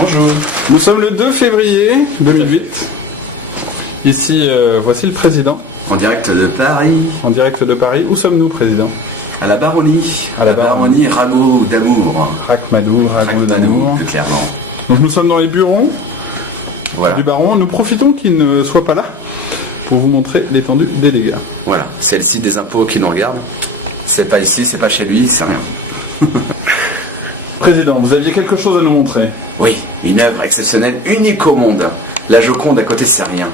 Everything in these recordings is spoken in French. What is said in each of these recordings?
Bonjour. Nous sommes le 2 février 2008. Ici, voici le président. En direct de Paris. En direct de Paris. Où sommes-nous, président? À la Baronnie. À la Baronnie, Rago d'amour. Rachmadou, Rago d'amour. Plus clairement. Donc nous sommes dans les bureaux du baron. Nous profitons qu'il ne soit pas là pour vous montrer l'étendue des dégâts. Voilà, c'est le site des impôts qui nous regarde. C'est pas ici, c'est pas chez lui, c'est rien. Président, vous aviez quelque chose à nous montrer? Oui, une œuvre exceptionnelle, unique au monde. La Joconde à côté, c'est rien.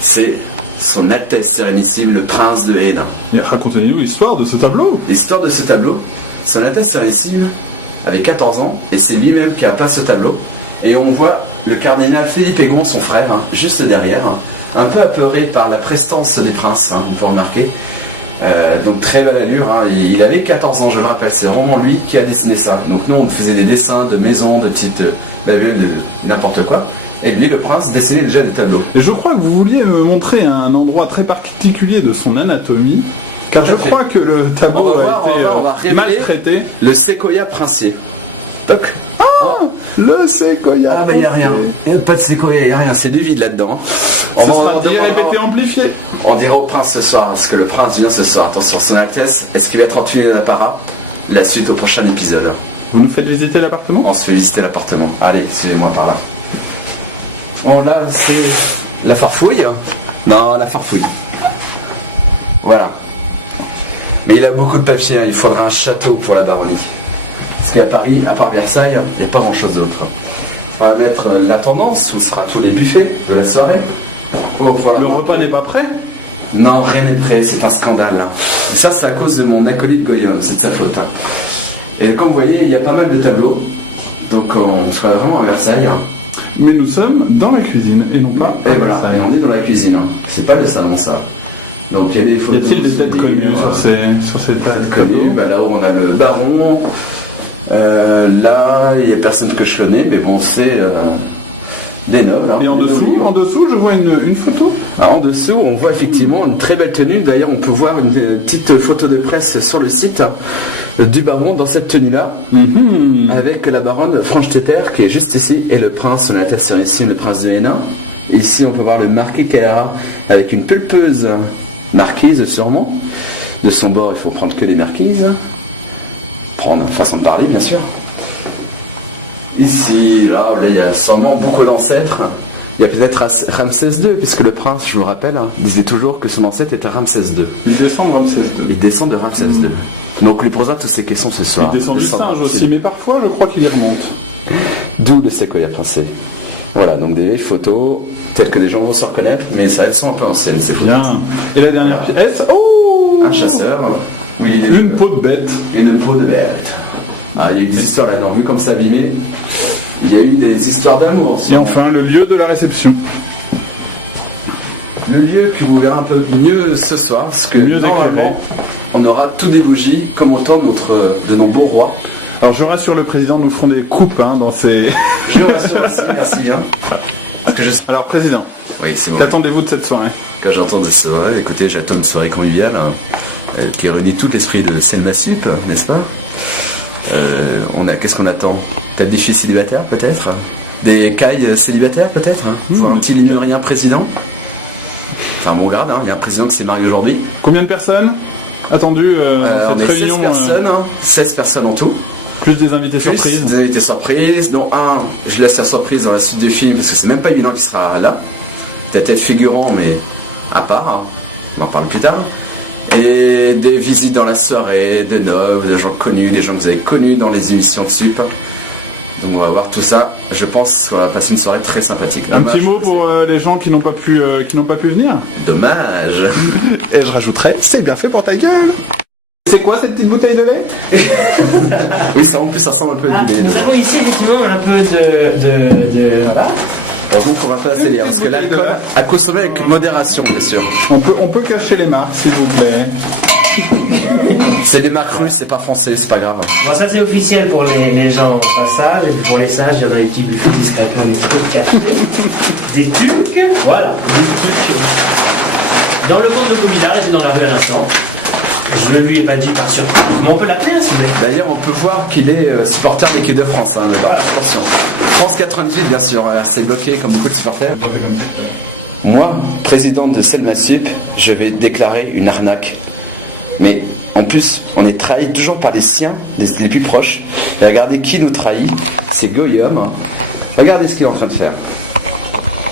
C'est Son Altesse Sérénissime, le Prince de Hénin. Racontez-nous l'histoire de ce tableau. L'histoire de ce tableau, Son Altesse Sérénissime avait 14 ans et c'est lui-même qui a peint ce tableau. Et on voit le cardinal Philippe Egon, son frère, juste derrière, un peu apeuré par la prestance des princes, vous pouvez remarquer. Donc très belle allure, il avait 14 ans, je le rappelle, c'est vraiment lui qui a dessiné ça. Donc nous on faisait des dessins de maisons, de petites babioles, de n'importe quoi. Et lui, le prince, dessinait déjà des tableaux. Et je crois que vous vouliez me montrer un endroit très particulier de son anatomie, car je crois que le tableau a été maltraité. Le séquoia princier. Toc. Le séquoia. Ah bah il n'y a rien. Il n'y a pas de séquoia, il n'y a rien, c'est du vide là-dedans. On va dire répété, amplifié. On dira au prince ce soir, parce que le prince vient ce soir. Attention, Son Altesse, est-ce qu'il va être entuné d'apparat? La suite au prochain épisode. Vous nous faites visiter l'appartement? On se fait visiter l'appartement. Allez, suivez-moi par là. Bon là, c'est la farfouille. Non, la farfouille. Voilà. Mais il a beaucoup de papier, il faudra un château pour la baronnie. Parce qu'à Paris, à part Versailles, il n'y a pas grand-chose d'autre. On va mettre la tendance, où sera tous les buffets de la soirée. Le repas n'est pas prêt? Non, rien n'est prêt, c'est un scandale. Et ça, c'est à cause de mon acolyte Goyom, c'est de sa faute. Et comme vous voyez, il y a pas mal de tableaux. Donc on sera vraiment à Versailles. Mais nous sommes dans la cuisine et non pas à Versailles. Et on est dans la cuisine. C'est pas le salon, ça. Donc il y a des photos. Y a-t-il des têtes connues sur ces têtes connues? Là où on a le baron. Là, il n'y a personne que je connais, mais bon, c'est des nobles. Et en dessous, je vois une photo. En dessous, on voit effectivement une très belle tenue. D'ailleurs, on peut voir une petite photo de presse sur le site du baron dans cette tenue-là, avec la baronne Franchetetter qui est juste ici, et le prince, Son Altesse Sérénissime, le prince de Hénin. Ici, on peut voir le marquis Carrera avec une pulpeuse marquise, sûrement. De son bord, il faut prendre que les marquises. Prendre façon de parler, bien sûr. Ici, là, il y a sûrement beaucoup d'ancêtres. Il y a peut-être Ramsès II, puisque le prince, je vous rappelle, disait toujours que son ancêtre était Ramsès II. Il descend de Ramsès II. Il descend de Ramsès II. Donc, on lui posera toutes ces questions ce soir. Il descend du singe aussi, mais parfois, je crois qu'il y remonte. D'où le séquoia princier. Voilà, donc des vieilles photos, telles que les gens vont se reconnaître, mais ça, elles sont un peu anciennes, ces photos. Bien. Et la dernière pièce, oh, un chasseur. Oui, une peau de bête. Une peau de bête. Ah, il y a eu des histoires là-dedans, vu comme ça abîmé. Il y a eu des histoires d'amour aussi. Et enfin, le lieu de la réception. Le lieu que vous verrez un peu mieux ce soir, parce que mieux normalement, on aura tout des bougies, comme au temps de nos beaux rois. Alors je rassure le président, nous ferons des coupes dans ces... Je rassure aussi, merci bien. Alors président, oui, c'est bon. Qu'attendez-vous de cette soirée? Quand j'entends de cette soirée, écoutez, j'attends une soirée conviviale qui réunit tout l'esprit de Selma Sup, n'est-ce pas? Qu'est-ce qu'on attend? Peut-être des filles célibataires, peut-être? Des cailles célibataires, peut-être? Voir un petit Lémurien président? Enfin, bon grade, il y a un président qui s'est marié aujourd'hui. Combien de personnes attendues dans cette réunion? 16 personnes en tout. Plus des invités surprises. Des invités surprises, dont un, je laisse la surprise dans la suite du film, parce que c'est même pas évident qu'il sera là. Peut-être être figurant, mais à part, on en parle plus tard. Et des visites dans la soirée, des nobles, des gens connus, des gens que vous avez connus dans les émissions de Sup. Donc on va voir tout ça. Je pense qu'on va passer une soirée très sympathique. Un petit mot pour les gens qui n'ont pas pu venir. Dommage. Et je rajouterais, c'est bien fait pour ta gueule. C'est quoi cette petite bouteille de lait? Oui, ça en plus ça ressemble un peu à du lait. Nous avons ici effectivement un peu de voilà. Bon, donc on va pas assez lire, parce que l'alcool à consommer avec modération, bien sûr. On peut cacher les marques, s'il vous plaît. C'est des marques russes, c'est pas français, c'est pas grave. Bon, ça c'est officiel pour les gens au passage, et puis pour les sages, il y en a des petits buffets discrètement, des trucs cachés, des tucs, voilà, des trucs. Dans le monde de Comidar, et c'est dans la rue à l'instant. Je ne lui ai pas dit par surprise, mais on peut l'appeler si vous voulez. D'ailleurs, on peut voir qu'il est supporter de l'équipe de France. Hein, attention. France 88, bien sûr, c'est bloqué comme beaucoup de supporters. Moi, président de Selma Sup, je vais déclarer une arnaque. Mais en plus, on est trahi toujours par les siens, les plus proches. Et regardez qui nous trahit, c'est Goyom. Regardez ce qu'il est en train de faire.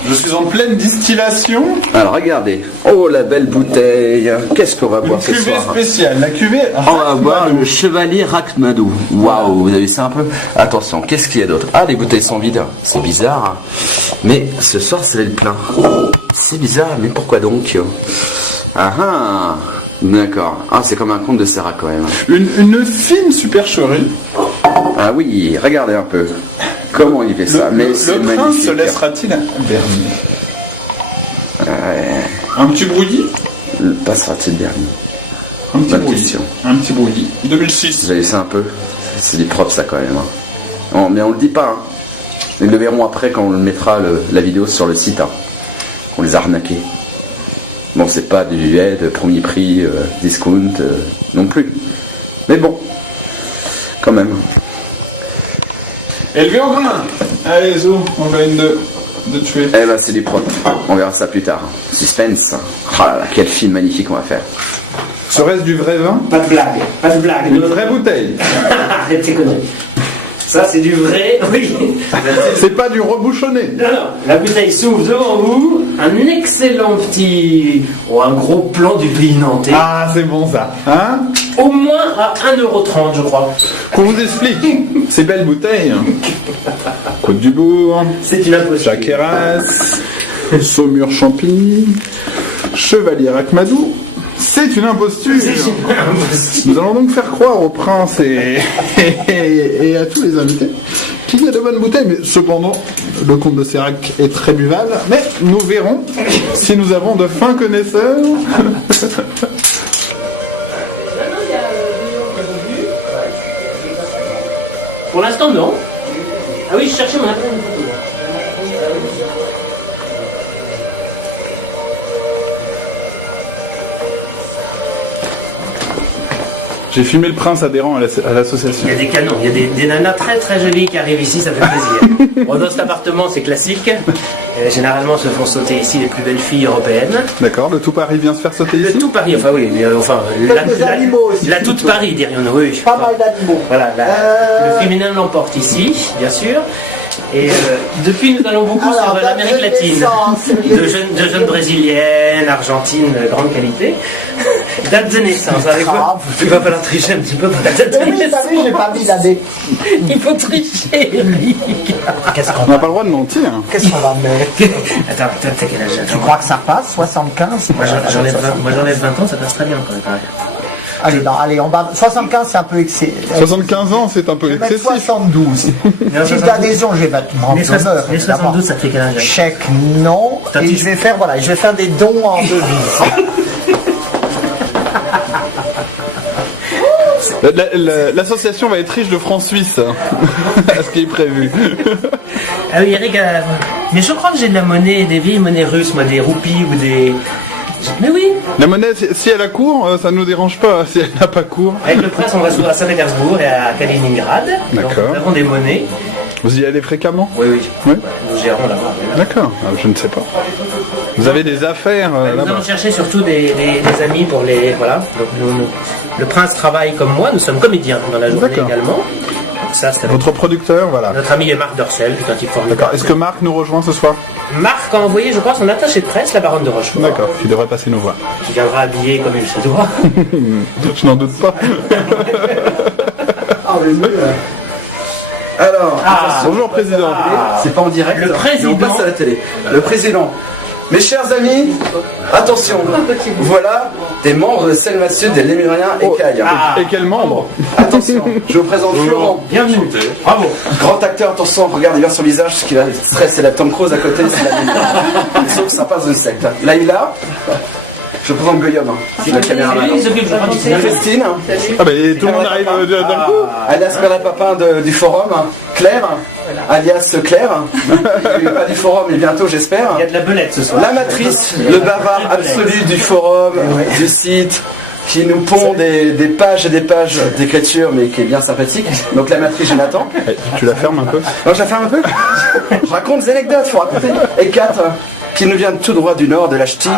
Je suis en pleine distillation. Alors regardez, oh la belle bouteille. Qu'est-ce qu'on va boire ce soir? Une cuvée spéciale, la cuvée. On va boire le Chevalier Rachmadou. Waouh, vous avez vu ça un peu? Attention, qu'est-ce qu'il y a d'autre? Ah, les bouteilles sont vides, c'est bizarre. Mais ce soir, ça va être plein. C'est bizarre, mais pourquoi donc? Ah ah, d'accord. Ah, c'est comme un conte de Sarah quand même. Une fine supercherie. Ah oui, regardez un peu. Comment il fait ça? Mais le prince se laissera-t-il berner? Un petit brouillis? Passera-t-il berner? Un petit brouillis. Un petit brouillis. 2006. Vous avez vu ça un peu? C'est du propre ça quand même. Hein. Mais on le dit pas. Hein. Ils le verront après quand on le mettra la vidéo sur le site. Hein. On les a arnaqués. Bon, c'est pas du aide, premier prix, discount, non plus. Mais bon, quand même. Élevé au grain. Allez, Zo, on va une de tuer. Eh ben, c'est du propre. On verra ça plus tard. Suspense. Oh là là, quel film magnifique on va faire. Serait-ce du vrai vin? Pas de blague, pas de blague. Une vraie bouteille. Arrête tes conneries. Ça, c'est du vrai, oui. C'est pas du rebouchonné. Non, non, la bouteille s'ouvre devant vous. Un excellent petit... ou un gros plan du pays nantais. Ah, c'est bon ça. Hein? Au moins à 1,30 €, je crois. Qu'on vous explique. Ces belles bouteilles. Côte du Bourg. C'est une imposture. Jacques Heras. Saumur Champigny. Chevalier Rachmadou. C'est une imposture. Nous allons donc faire croire au prince et à tous les invités qu'il y a de bonnes bouteilles, mais cependant, le comte de Sérac est très buvable. Mais nous verrons si nous avons de fins connaisseurs. Pour l'instant, non. Ah oui, je cherchais mon appareil. J'ai filmé le prince adhérent à l'association. Il y a des canons, il y a des nanas très très jolies qui arrivent ici, ça fait plaisir. Bon, dans cet appartement, c'est classique. Généralement, se font sauter ici les plus belles filles européennes. D'accord, le tout Paris vient se faire sauter ici. Le tout Paris, enfin oui, la toute Paris, dirions-nous. Oui. Pas mal d'animaux. Voilà, le féminin l'emporte ici, bien sûr. Et depuis, nous allons beaucoup sur l'Amérique latine. De jeunes brésiliennes, argentines, grande qualité. Date de naissance, avec quoi? Il va falloir tricher un petit peu pour la date de naissance. J'ai pas mis l'année. Il faut tricher, Eric. On n'a pas le droit de mentir. Qu'est-ce qu'on va mettre? Attends, t'as quel âge? Tu crois que ça passe? 75? Moi j'enlève 20 ans, ça passe très bien quand même. Allez, non, allez, on va... 75, c'est un peu excessif. 75 ans, c'est un peu Je vais mettre excessif. 72. Si d'adhésion, je vais mettre Les 72, ça fait quel âge? Chèque, non. Et je vais faire des dons en devises. L'association va être riche de francs suisses, à ce qui est prévu. Ah oui, Eric, mais je crois que j'ai de la monnaie, des vieilles monnaies russes, moi, des roupies ou des... Mais oui. La monnaie, si elle a cours, ça ne nous dérange pas. Si elle n'a pas cours. Avec le prince, on va souvent à Saint-Pétersbourg et à Kaliningrad. D'accord. Donc, nous avons des monnaies. Vous y allez fréquemment? Oui, oui. Oui. Nous gérons là-bas. D'accord, je ne sais pas. Vous avez des affaires Nous là-bas? allons chercher surtout des amis pour les... Voilà. Donc, le prince travaille comme moi, nous sommes comédiens dans la journée également. Ça, c'est votre producteur, voilà. Notre ami Marc Dorcel, qui est un type formidable. D'accord. Est-ce que Marc nous rejoint ce soir? Marc a envoyé, je crois, son attaché de presse, la baronne de Rochefort. D'accord, qui devrait passer nous voir. Qui viendra habillé comme il se doit. Je n'en doute pas. Alors, bonjour président. C'est pas en direct, Le président. mais on passe à la télé. Le président. Mes chers amis, attention, voilà des membres de Selma Sud, des Lémuriens et Caille. Et quel membre? Attention, je vous présente Florent. Bienvenue. Bravo. Grand acteur, attention, regarde, il vient sur le visage, ce qu'il a stress, et la Tom Cruise à côté, c'est la même. Ils sont sympas dans une secte. Là, il a. Je présente Guillaume, c'est le caméraman. Christine. Ah bah tout le monde arrive d'un coup. Alias Père Papin du forum. Claire. Alias Claire. Pas du forum, mais bientôt j'espère. Il y a de la belette ce soir. La matrice, le bavard absolu du forum, du site. qui nous pond des pages et des pages d'écriture, mais qui est bien sympathique. Donc la matrice Jonathan. Tu la fermes un peu? Non, je la ferme un peu. Je raconte des anecdotes, faut raconter. Et 4, qui nous vient tout droit du nord, de la ch'ti.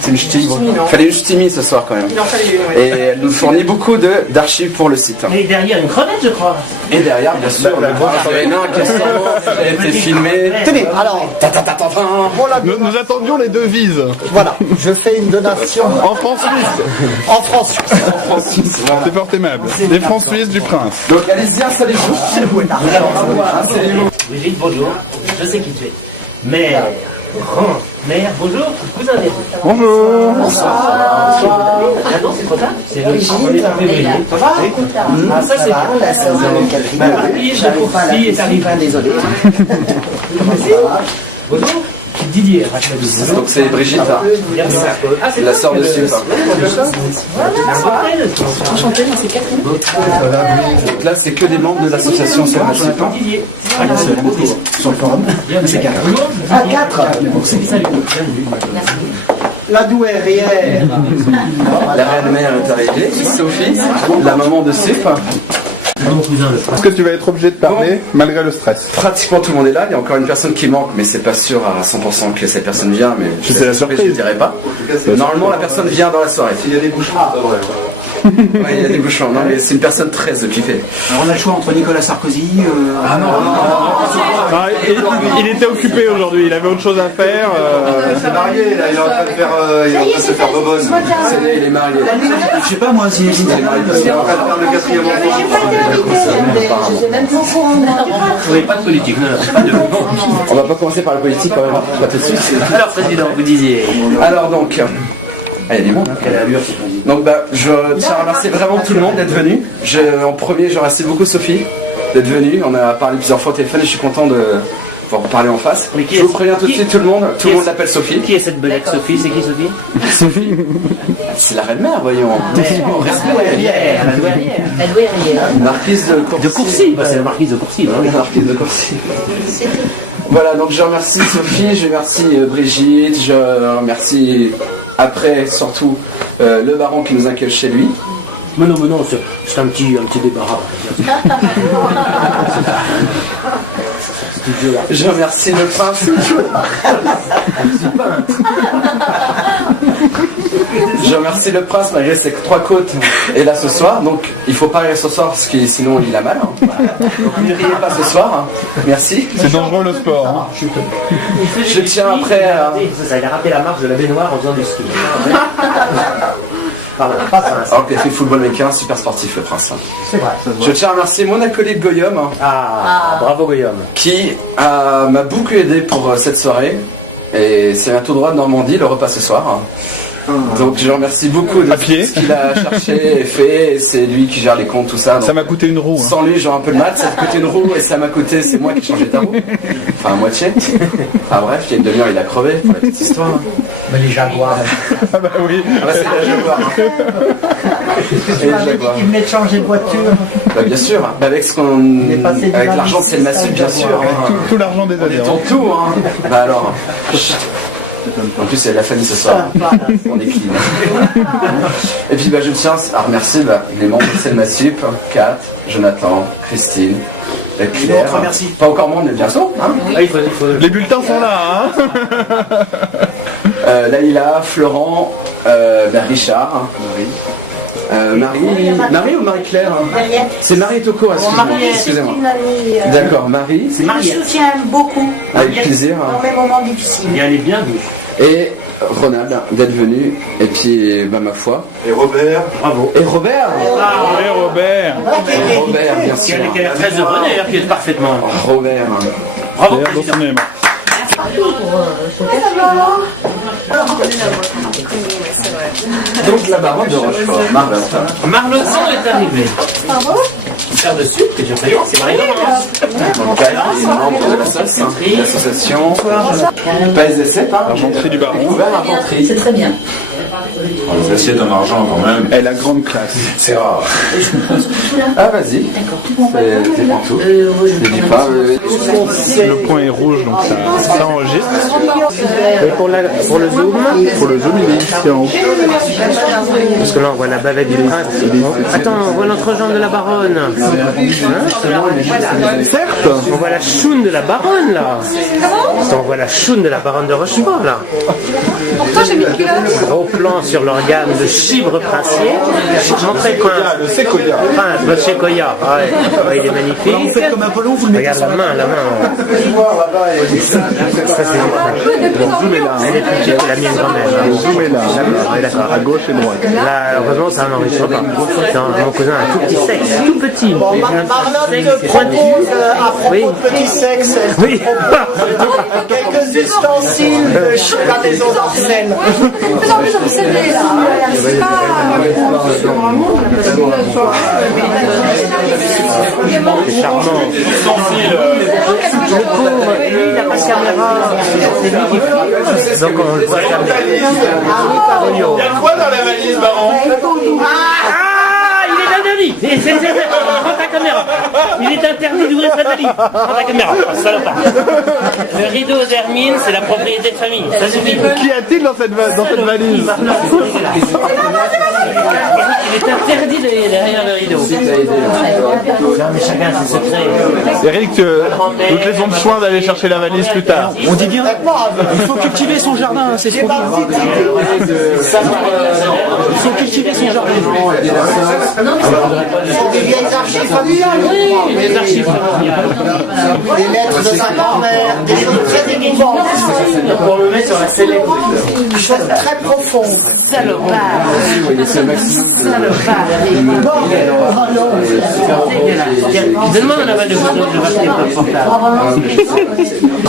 C'est une ch'ti. Il fallait une ch'timi ce soir quand même. Et elle nous fournit beaucoup d'archives pour le site. Et derrière une crevette, je crois. Et derrière, bien sûr, le Hénin qui a été filmé. Tenez, alors, Nous attendions les devises. voilà, je fais une donation En francs suisses. en France. C'est fort aimable. Les francs suisses du prince. Donc allez-y, installez-vous. Brigitte, bonjour. Je sais qui tu es. Mère. Mère, bonjour. Cousin des Bonjour. Ah non, c'est trop tard. C'est le 1er février. Ça va? Ah, ça c'est bien. Qui est arrivé? Désolé. Bonjour. Didier. Donc c'est Brigitte, c'est la sœur de Sup. Enchanté, c'est Catherine. Donc là, c'est que des membres de l'association Sup. Didier. Sur le forum. C'est Catherine. À 4. Salut. La douairière. La reine mère est arrivée, Sophie, la maman de Sup. Mon cousin le Est-ce que tu vas être obligé de parler malgré le stress? Pratiquement tout le monde est là, il y a encore une personne qui manque, mais c'est pas sûr à 100% que cette personne vient, mais C'est la surprise. je ne dirai pas. Normalement, la personne vient dans la soirée. Il y a des bouchons, c'est vrai. Ouais, il y a des bouchons, non, mais c'est une personne très occupée. Alors on a le choix entre Nicolas Sarkozy. Ah non, Ah, il était occupé aujourd'hui, il avait autre chose à faire. il s'est marié, là, il est en train de faire, il est en train de se faire bobonne. Il est marié. Je sais pas moi si il est marié, parce qu'il est en train de faire le 4e enfant. Je sais même pas au courant. Oui, pas de politique, non, pas de. On va pas commencer par la politique quand même, pas tout de suite. Alors, président, vous disiez. Alors donc, il y a du monde, hein. Quelle allure. Donc je tiens à remercier vraiment tout le monde d'être venu. En premier, je remercie beaucoup Sophie d'être venue. On a parlé plusieurs fois au téléphone et je suis content de pouvoir parler en face. Mais qui Je est- vous préviens tout de qui- suite, tout le monde qui est- l'appelle Sophie. Qui est cette belette Sophie? C'est qui Sophie? C'est la reine-mère, voyons. La douairière. La douairière. Marquise de Courcy. De Courcy, bah, c'est la marquise de Courcy. La marquise de Courcy. Voilà, donc je remercie Sophie, je remercie Brigitte, je remercie après surtout le baron qui nous accueille chez lui. Mais non, c'est un petit débarras. Je remercie le prince. Je remercie le prince malgré ses 3 côtes et là ce soir. Donc il faut pas rire ce soir parce que sinon il a mal. Hein. Donc ne riez pas ce soir. Hein. Merci. C'est dangereux le sport. Hein. Je tiens après à... Ça, il a raté la marche de la baignoire en faisant du ski. Pardon, pas ça. Alors qu'il a fait le football américain, super sportif le prince. C'est vrai. Je tiens à remercier mon acolyte Goyom hein, Ah, bravo Guillaume. qui m'a beaucoup aidé pour cette soirée. Et c'est un tout droit de Normandie, le repas ce soir. Donc je le remercie beaucoup de À pied. ce qu'il a cherché et fait. Et c'est lui qui gère les comptes, tout ça. Donc, Ça m'a coûté une roue. Hein. sans lui, j'aurais un peu de mal. Ça m'a coûté une roue et ça m'a coûté, c'est moi qui ai changé ta roue. Enfin, à moitié. Enfin bref, il y a une demi-heure, il a crevé pour la petite histoire. Mais les jaguars. Ah bah oui. Ah bah, c'est la Jaguar. Tu m'avais dit qu'il venait de changer de voiture. Bah, bien sûr, bah, avec passé du avec lundi l'argent de Selma Sud, bien sûr. hein. Tout l'argent des adhérents. Dans tout, hein. Bah alors. chut. En plus, il y a la famille ce soir. On est clean. Et puis, bah, je tiens à remercier les membres de Selma Sup, Kat, Jonathan, Christine, Claire. D'autres, merci. Pas encore moins, mais bientôt. Hein. Ah, il faut... Les bulletins sont là. Hein. Laïla, Florent, Richard, Marie ou Marie-Claire hein. Mariette. C'est Marie Toko, Mariette, c'est excusez-moi. une amie. D'accord, Marie, Je me soutiens beaucoup avec plaisir. dans mes moments difficiles. Et elle est bien vue. Et Ronald d'être venu, et puis bah, ma foi. Et Robert. Bravo. Et Robert Et Robert. Robert, bien sûr. Qui a l'air très heureux d'ailleurs, qui est parfaitement. Robert. Bravo, D'ailleurs, dans président. son aimant. Donc la baronne de Rochefort, Marlotte. Marloton est arrivé. Faire de sucre, que je présente, c'est Marie-Laurence. Donc elle est membre de l'association. Pas SDC, hein. Argenterie du baron. Ouvert inventerie. C'est très bien. Les assiettes en argent quand même. Elle a grande classe. C'est rare. Ah, vas-y. C'est pour tout. Je dis pas. Le point est rouge, donc ça enregistre. Et pour le zoom, Pour le zoom, il est ici en haut. parce que là on voit la bavette du prince. Attends, on voit l'entrejambe de la baronne. Certes. On voit la choune de la baronne là. On voit la choune de la baronne de Rochefort là. Pourtant, j'ai mis le culotte. Gros plan sur l'organe de chibre princier. Montrez le prince. Le séquoia. Prince, votre séquoia. Ouais, il est magnifique. Comme Apollon, vous le mettez Regarde la main. Ça c'est elle est plus petite que la mienne quand même. Le zoom est là. Ouais, d'accord. À gauche et droite. Là, heureusement, ça n'enregistre pas. Non, mon cousin a un tout petit sexe, tout petit. Bon, Il a un Marlotte sexe te pointu. propose, à propos Oui. de petit sexe, Oui. quelques ustensiles de la maison d'Arsène. Mais non, mais j'en sais là. C'est pas. C'est charmant. Le pauvre, lui, il n'a pas de caméra. C'est lui qui filme. Donc on le voit jamais. Il y a quoi dans la valise, Baron? Ah, il est interdit. Prends ta caméra. Il est interdit d'ouvrir sa valise. Prends ta caméra. Salopard. Le rideau d'Hermine, c'est la propriété de famille. Ça suffit. Qu'y a-t-il dans cette valise? Il est interdit d'aller derrière le rideau. Non, mais chacun ses secrets. Eric, nous te laissons le soin d'aller chercher la valise plus tard. On dit bien, il faut cultiver son jardin, c'est trop bien. Il faut cultiver son jardin. Des vieilles archives familiales. Oui, les archives familiales. Des lettres de sa grand-mère, des choses très émouvantes, Pour le mettre sur la sellette. des choses très profondes. Salopard. Donne-moi un aval de photo, je vais pas portable.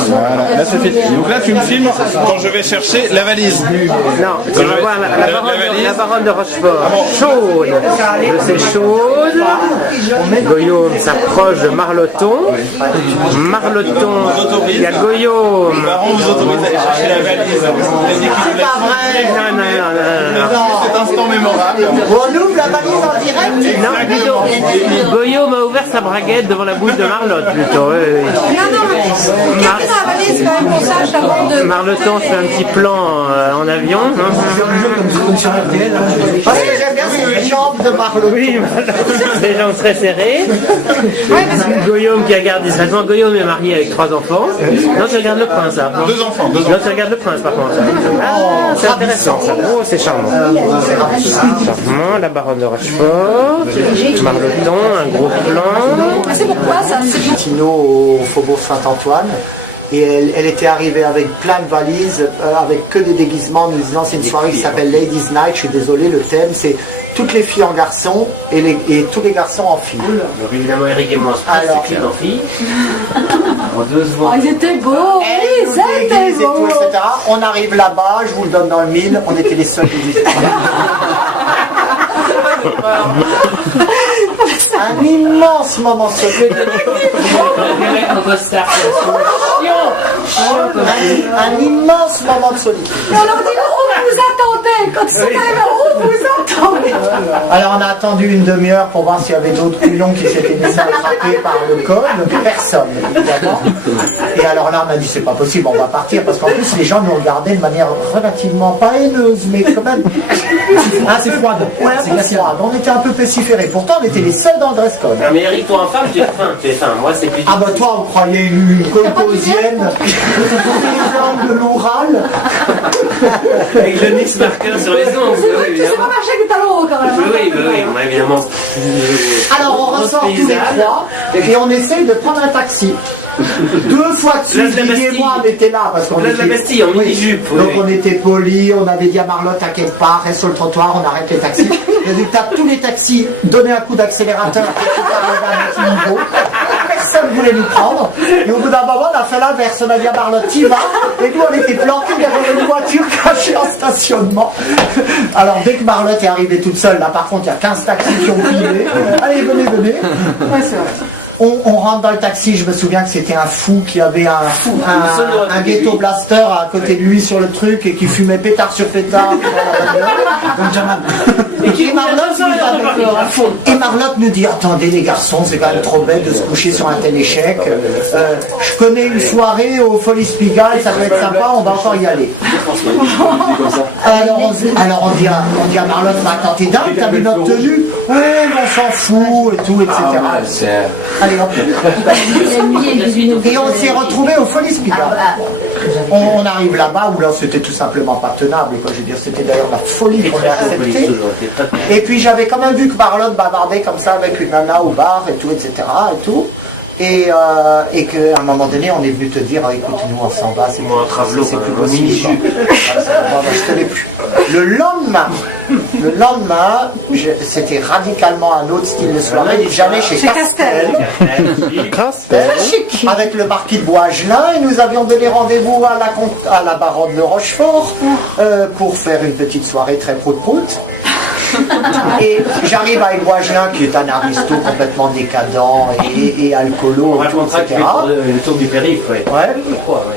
Voilà, là c'est fini. Donc là, tu me filmes quand je vais chercher la valise. Non, quand je vois la baronne de Rochefort, chaude, de ces chaudes, Guillaume s'approche de Marloton. Marloton, il y a Guillaume. Baron vous autorise à aller chercher la valise. C'est pas vrai. Non. Cet instant mémorable. On ouvre la valise en direct. Non, Guillaume a ouvert sa braguette devant la bouche de Marlotte plutôt. Oui, oui. Non, mais regardez dans la valise quand même qu'on sache avant de. Marloton fait un petit plan en avion. Parce que j'aime bien ces jambes de Marlotte. Oui, les jambes très serrées. Guillaume qui regarde discrètement. Guillaume est marié avec 3 enfants. Non, tu regardes le prince, là. 2 enfants, 2 Non, enfants. tu regardes le prince, par contre. Ah, c'est intéressant, ça. Oh, c'est charmant. Charmant, la baronne de Rochefort. Marloton, un gros plan. Ah, c'est pourquoi ça? C'est Tino au Faubourg Saint-Antoine. Et elle était arrivée avec plein de valises, avec que des déguisements, en nous disant c'est une soirée qui s'appelle Ladies Night. Je suis désolé, le thème c'est toutes les filles en garçon et tous les garçons en filles. Donc évidemment, Eric et moi, Alors, c'est en fille. En 2 secondes. Oh, ils étaient beaux. Elle nous Ils étaient déguise et tout, beaux. etc. On arrive là-bas, je vous le donne dans le mille, on était les seuls qui Un immense moment solitaire. Un immense moment de solitude. Et on leur dit, on vous attendait. Quand ils sont arrivés, on vous attendait. Alors on a attendu une demi-heure pour voir s'il y avait d'autres couillons qui s'étaient laissés attraper par le code. Personne, évidemment. Et alors là on a dit c'est pas possible, on va partir parce qu'en plus les gens nous regardaient de manière relativement pas haineuse, mais quand même assez froide. Ouais, un peu froide. On était un peu pestiférés. Pourtant on était les seuls dans le dress code. Non, mais Eric, toi en femme, tu es fin. Moi, c'est plus. Ah bah toi on croyait une colposienne, une langue de l'oral. Avec le Nix marqueur sur les ongles. Tu sais pas marcher avec des talons hauts quand même. Oui, on a évidemment. Alors on ressort tous les 3 et on essaye de prendre un taxi. 2 fois de suite, Place de la Didier et moi on était là parce qu'on Place de la était... Bastille, en mini-jupe. Donc on était polis, on avait dit à Marlotte à quelque part, reste sur le trottoir, on arrête les taxis. Résultat, tous les taxis donnaient un coup d'accélérateur à notre niveau. Personne ne voulait nous prendre. Et au bout d'un moment, on a fait l'inverse. On a dit à Marlotte, t'y vas. Et nous, on était planqués derrière une voiture cachée en stationnement. Alors, dès que Marlotte est arrivée toute seule, là, par contre, il y a 15 taxis qui ont filé. Allez, venez. Ouais, c'est vrai. On rentre dans le taxi, je me souviens que c'était un fou qui avait un ghetto blaster à côté de lui sur le truc et qui fumait pétard sur pétard. Et Marlotte nous dit, attendez les garçons, c'est quand même trop bête de se coucher sur un tel échec. Je connais une soirée au Folies Pigalle, ça peut être sympa, on va encore y aller. Alors on dit à Marlotte, mais attends, t'es dingue, t'as vu notre tenue? Ouais, mais on s'en fout et tout, etc. Allez, hop. Et on s'est retrouvés au Folies Pigalle. On arrive là-bas où là c'était tout simplement pas tenable. Quoi. Je veux dire, c'était d'ailleurs la folie qu'on a acceptée. Et puis j'avais quand même vu que Marlotte bavardait comme ça avec une nana au bar et tout, etc. Et qu'à un moment donné, on est venu te dire, écoute, nous on s'en va, c'est plus possible. Je te l'ai plus. Le lendemain, c'était radicalement un autre style de soirée. J'allais chez Castel, avec le marquis de Boisgelin, et nous avions donné rendez-vous à la baronne de Rochefort pour faire une petite soirée très prout-prout. Et j'arrive avec Boisgelin qui est un aristo complètement décadent et alcoolo, etc. Le tour du périph', ouais.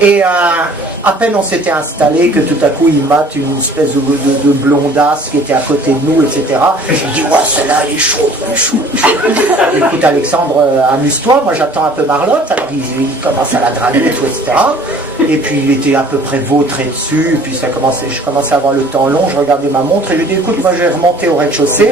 Et à peine on s'était installé que tout à coup il mate une espèce de blondasse qui était à côté de nous, etc. Et je dis, ouais, celle-là, elle est chaude. Écoute Alexandre, amuse-toi, moi j'attends un peu Marlotte. Alors il commence à la draguer et tout, etc. Et puis il était à peu près vautré dessus, et puis je commençais à avoir le temps long, je regardais ma montre et je lui dis, écoute, moi je vais remonter au rez-de-chaussée,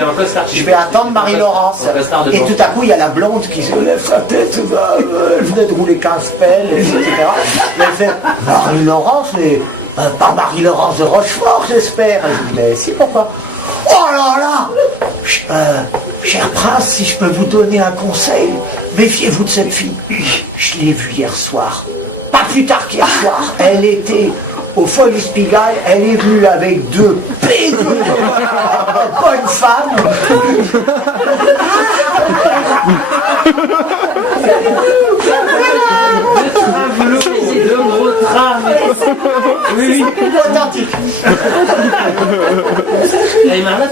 je vais attendre Marie-Laurence. Et tout à coup il y a la blonde qui se lève sa tête, elle venait de rouler 15 pelles, etc. Et elle fait, Marie-Laurence, mais pas Marie-Laurence de Rochefort, j'espère. Et je dis, mais si, pourquoi? Oh là là, cher prince, si je peux vous donner un conseil, méfiez-vous de cette fille. Je l'ai vue hier soir. Pas plus tard qu'hier soir, elle était au Folies Pigalle, elle est venue avec 2 pédos, bonne femme. Le gros tram. Oui, authentique.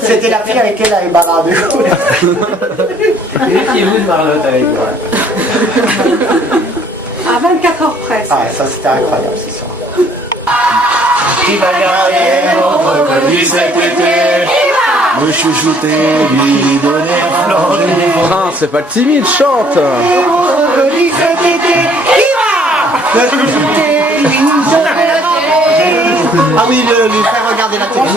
C'était la fille avec elle elle avait baladé. Méfiez-vous de Marlotte avec moi. À 24 heures près. Ah, ça c'était incroyable ce soir. Qui va gagner notre colis cet été? Me chouchouter, lui donner un Prince, c'est pas timide, chante. Ah oui, lui faire regarder la télé.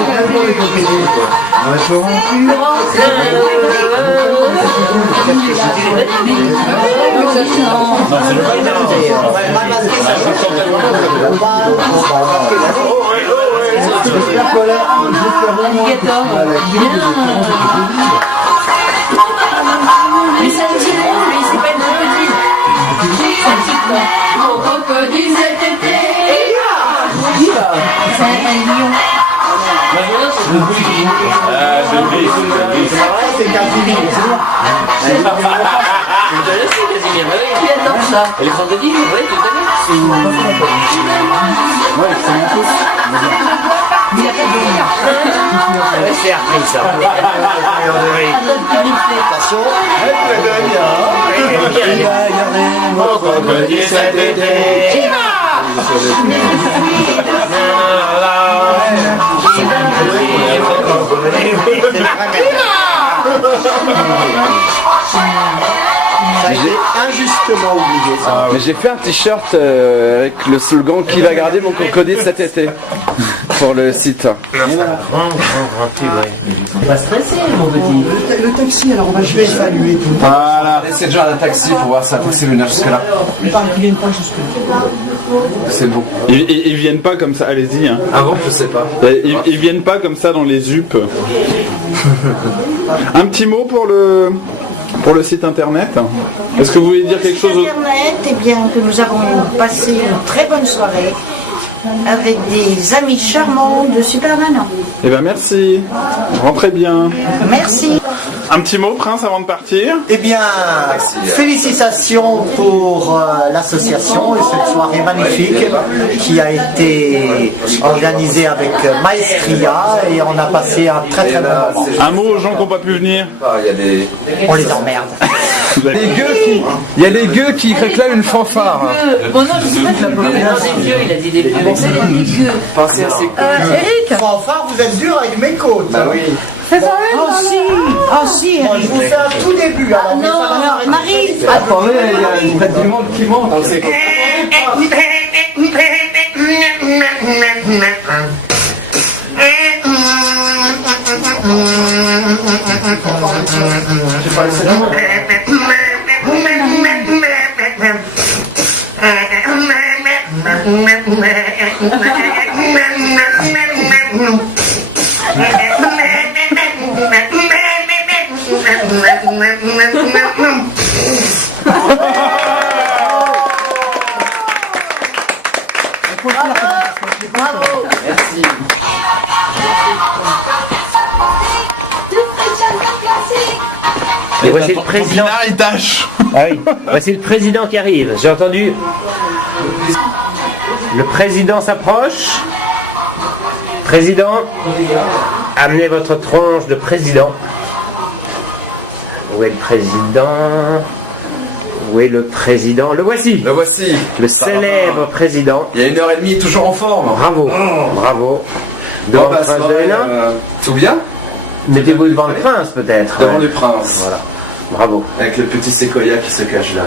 Mais ça me dit non, mais c'est pas une crocodile. C'est un petit quoi. Mon crocodile cet été. C'est un lion. Il adore ça. Et les crocodiles, oui, tu connais? C'est appris ça. Attention. Mon crocodile cet été. Qui va? Ça a été injustement oublié ça. Mais j'ai fait un t-shirt avec le slogan qui va garder mon crocodile cet été pour le site. Grand tube, ouais. On va stresser, mon petit. Le taxi, alors je vais évaluer tout. Voilà. C'est déjà un taxi pour voir ça taxi venir jusque là. Il paraît qu'ils viennent pas jusque-là. C'est bon. Ils viennent pas comme ça, allez-y. Hein. Avant, je sais pas. Ils viennent pas comme ça dans les UP. Un petit mot pour le site internet. Est-ce que vous voulez dire quelque chose Internet, eh bien que nous avons passé une très bonne soirée avec des amis charmants de Super Nanan. Eh bien merci. Rentrez bien. Merci. Un petit mot, Prince, avant de partir. Eh bien, félicitations pour l'association et cette soirée magnifique qui a été organisée avec Maestria et on a passé un très très bon moment. Un mot aux gens qui n'ont pas pu venir. On les emmerde. Il y a les gueux qui réclament une fanfare. Bon, non, je sais pas de la Non, des vieux, il a dit des vieux. Pensez à ces Eric, Enfin, vous êtes dur avec mes côtes. Bah oui. fais-en une. Oh si, oh si, Moi, je vous fais un tout début. Alors, mais ça va alors Marie, Attendez, il y a du monde qui monte dans ces Merci. Et voici le président. Il tâche. Ah oui, voici le président qui arrive. J'ai entendu. Le président s'approche. Président, amenez votre tronche de président. Où est le président? Où est le président? Le voici. Le voici. Le célèbre président. Il y a 1h30, toujours en forme. Bravo, bravo. Bon, Devant bah, le prince de soirée, Hénin. tout bien? Mettez-vous devant le prince peut-être. Devant Ouais. le prince. Voilà. Bravo. Avec le petit séquoia qui se cache là.